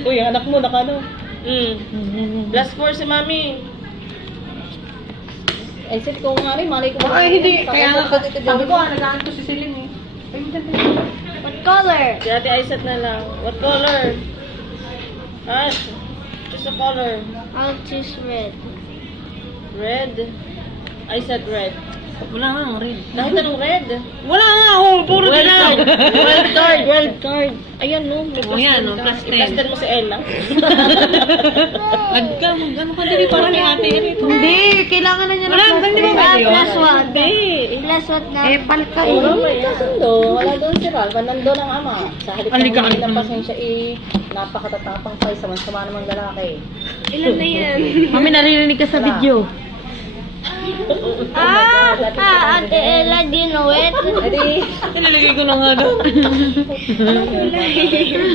Uy, ang anak mo, nakano? Plus 4 si Mami. Ay, sit ko nga rin, malay ko. Ay, hindi. Kaya nga, sabi ko, nag-aan ko si Celine eh. What color? Si Ate Aisat na lang. What color? Ash. Choose a color. I'll choose red. Red. Aisat red. Wala nga, red. Kahit anong red. Wala nga, oh, puro Wild dilaw. card. Wild card. Wild card. Ayan, no. May Oh, yan, no, plus plus 10 ka. 10. I-plus 10 mo si Ella. Ad ka, ano ka, dili parang ni ate yan ito. Hindi, kailangan na niya Wala, hindi ba Ah, pwede yun? plus one. Hindi. Plus what na? Eh, palka Ay, oh. may kasundo. Wala doon si Ralph. Nandun ang ama. Sa halip Halika, ng hindi halika. na pasensya napakatatapang pa sama namang lalaki. Ilan na yan? Mami, naririnig ka sa video. Ate Ella, do you know it? Edi, Nilalagay ko na nga doon.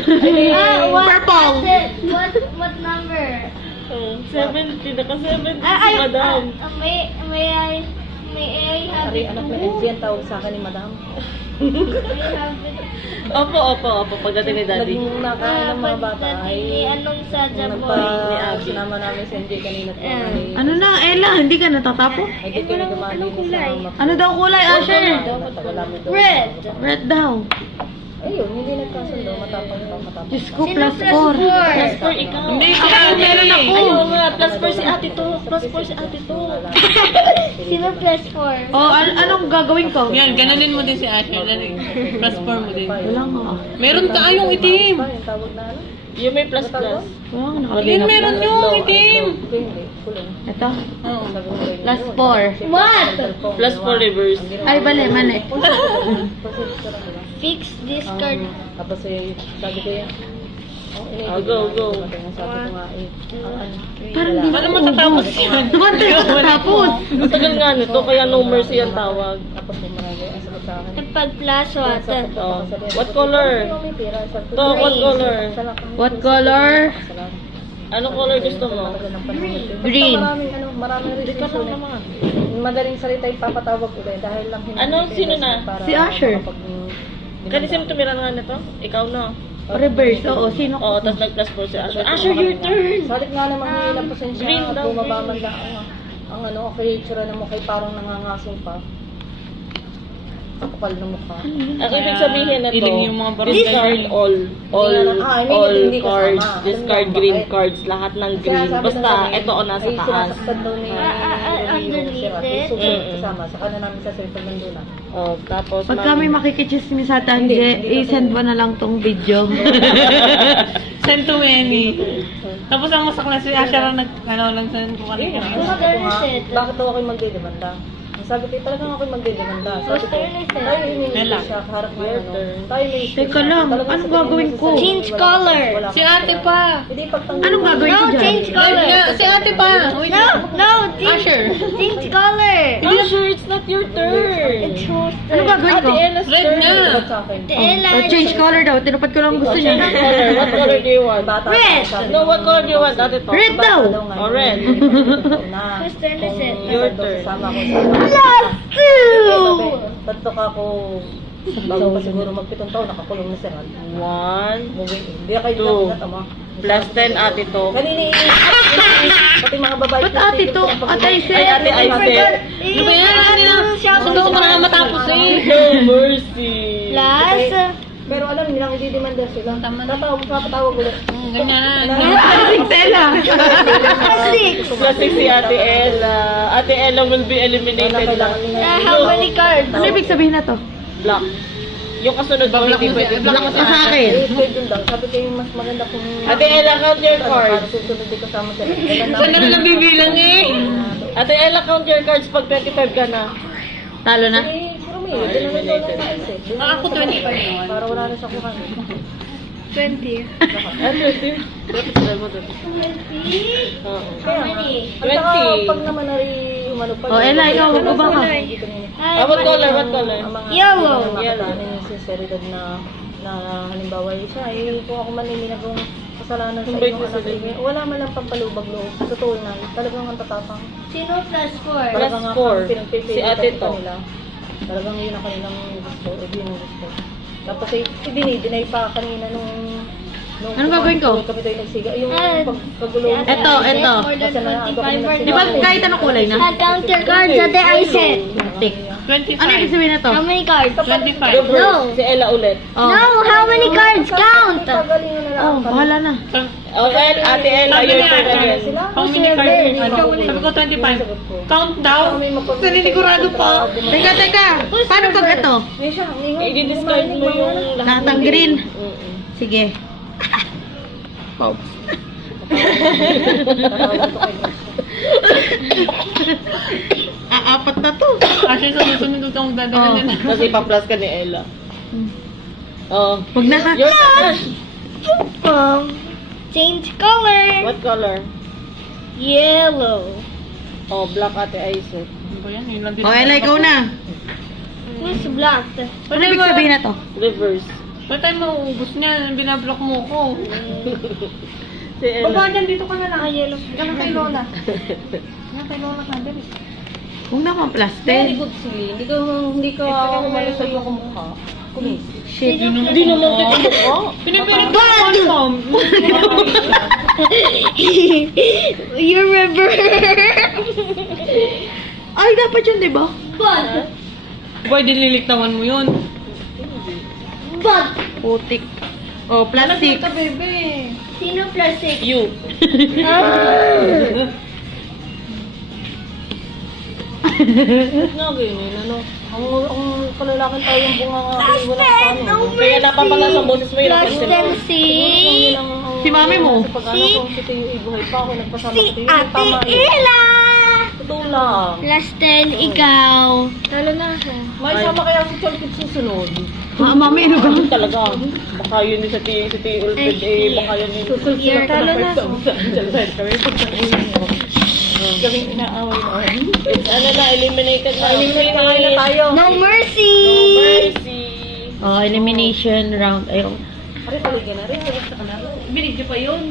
Purple. What number? 70. Naka-70 si Ay, Madam. may I have ari it anak too? na LG ang tawag sa akin ni Madam. May I have it Opo. Pagdating ni Daddy. Naging nakain ng mga bata ay ni anong Saja nung boy? Ni Abby. sinama namin si MJ kanina po Yeah. ay Ano na, Ella, hindi ka natatapo? ay di kami gumali kulay? Ano daw kulay, Asher? Red. Red daw. Ayun, hindi nagkasundo, matapang. Diyos ko, Sino plus plus 4. four? Plus 4 ikaw. Hindi, kaya meron ako. Ayun nga, plus 4 si Ate to. Plus 4 si Ate to. Sino plus 4? Oh, anong gagawin ko? Yan, gananin mo din si Asher. Dali. Plus 4 mo din. Wala nga. Meron tayong itim. Yung tawag na ano? Yung may plus plus. Wala nga, nakalagay Yun, na. meron yung itim. Hindi, kulong. Ito. Oo. Plus 4. What? Plus 4 reverse. Ay, bali, mani. Fix this card. Tapos eh, sabi ko yan. Go. Sabi ko nga eh, Parang di Paano matatapos yan? Naman tayo matatapos. Ang tagal nga nito, kaya no mercy ang tawag. Tapos yung marami ang sagot sa akin. Pag plus what? Oh. What color? To, what color? What color? Anong color gusto mo? Green. Maraming restriction. naman. Madaling salita yung papatawag ulit dahil lang hindi. Ano? Sino na? Si Asher. Kasi tumira nga nito? Ikaw na. Reverse, oo. Sino? Oo, tapos nag-plus 4 si Asher. Asher, your turn! Salit nga naman hindi na pasensya green at daw, bumaba green. man lang ang ano, creature na mukha parang nangangasing pa. Kapal ng mukha. Ang ibig sabihin na to, Iling yung mga barangay. discard all hindi kasama. cards, Alam discard mo green bakit? cards, lahat ng Kaya green. sabi Basta, na namin, ito o nasa ay, taas. sinasaktan daw ni underneath si Rati. it? So, Mm-mm. kasama. Saka na namin sa cellphone nandun na. Oh, tapos, Pag kami makikichismis sa tangge, i-send mo na lang tong video. Send to many. Tapos ang masakla si Asher ang lang send ko kanina. Sabi ko nga, bakit daw ako'y magdedemanda? Sabi ko, talagang ako'y magdedemanda. Sabi ko, tayo Nela. siya, harap ng ano. Tayo may Teka lang, anong gagawin ko? Change color. Si ate pa. Hindi, pagtanggol. Anong gagawin ko No, dyan? change color. Si ate pa. Wait No, lang. no, change, Asher. change color. Asher, it's not your turn! Anong gagawin ko? Ate Ella's Red turn! na. Ba't sa akin? Ate Ella. Oh, change color daw. Tinupad ko lang gusto niya. Change color. What color do you want? Bata, Red. sabi No, ko, what color do you want, Ate to? Red daw. Oh, red. Whose turn is it? Your turn. Sama ko sa Plus 2. Tatlok ako. Bago pa siguro magpitong taon, nakakulong na siya. 1, Moving in. Hindi kayo Two. dapat ama. plus 10, Ate to. Kanina pati mga babae. Ba't ate to? Ate Ay, Isel? Ate Aisel. Ano ba yan? Kanina. Gusto ko parang matapos eh. No mercy. Plus. Pero alam nilang hindi demanda sila. Papatawag ulit. Ganyan na. Stella. Plus 6 si Ate Ella. Ate Ella will be eliminated na. How many cards? Ano ibig sabihin na to? Black. Yung kasunod mo, hindi pwede. Black ka sa akin. Yun daw. Sabi ko yung mas maganda kung... Ate Ella, count your Para cards. susunod din kasama sila. Saan na lang bibilang eh? Ate Ella, count your cards pag 25 ka na. Talo na? Pero may, din naman daw nais eh. Ako 25 naman. Para wala na sa kuhan. 20. Ano, Tim? Dapat sila mo doon. Oo. Kaya nga. At saka 20. pag naman nari umano pa. Oh, Ella, ikaw, magbaba ka. What color? What color? Yellow. Yellow. Yung sinceridad na halimbawa isa eh kung ako man may nagawang kasalanan sa Kumbay iyong ko anak sila. eh, wala man lang pampalubag loob. Totoo na. Talagang ang tatapang. Sino plus 4? Plus 4. Si Ate to. Talagang yun ang kanilang gusto. O yun ang gusto. Tapos eh, dinay pa kanina nung Anong gagawin ko? Kami tayo nagsiga. Yung Ah, pagkagulo. Eto, eto. More than 25 Di ba kahit anong kulay na? Counter cards Ate Aisen. Tick. 25. Ano ibig sabihin na to? How many cards? 25. No. Si Ella ulit. Oh. No, how many cards? Count. Pagalingan na lang. Oh, bahala na. Okay, Ate Ella, Sabi your niya, turn again. how many cards? Ano? Sabi ko 25. Count daw. Naninigurado pa. Teka, teka. Paano pag ito? May siya, I-describe mo yung lahat. Lahat ng green. Mm-mm. Sige. Apat na to. Asya, sunod-sunod kang dadala na. Kasi pa-plus ka ni Ella. Oh. Wag na ka. Your turn. Change color. What color? Yellow. Oh, black Ate Aisen. Ano ba yan? Yun lang din. O, Ella, ikaw na. Who's black? Ano ibig sabihin na to? Reverse. Ba't tayo mauubos niya? Binablock mo ko. Si Ella. Baba dyan, dito ka na lang. Yellow. Diyan ka kay Lola. Diyan kay Lola ka, dali. Huwag naman Very plastic. good sili. Hindi ka umano sa iyo kumukha. Kumis. Shit. Hindi naman kita mukha. Pinipilit ko ang Tom. You remember? Ay, dapat yun, di ba? Bud. Boy, diniliktawan mo yun. Bud. Putik. O, plastic. bebe. Sino plastic? You. Nga ganyan, ano. Ang kalalakan tayo yung bunga nga. Wala sa ano. Kaya napapala sa boses mo yung Plus 10 si... Si mami mo. Si? Si Tiyo ibuhay pa ako. Nagpasama Si ko yun. Ate Tama yun. Ella. Totoo lang. Plus 10 ikaw. Talo na ako. May sama kaya si Cholkit susunod. Mami, ano ba? talaga. Baka yun yung sa Tiyo Ulpid eh. Baka yun yung... You're talo na ako. Kaming inaaway na. It's ano na, eliminated na. Eliminate na tayo. No mercy. Mercy. Oh, elimination round. Ayun. Pare, paligyan na rin. Sa kanila. Binigyo pa yun.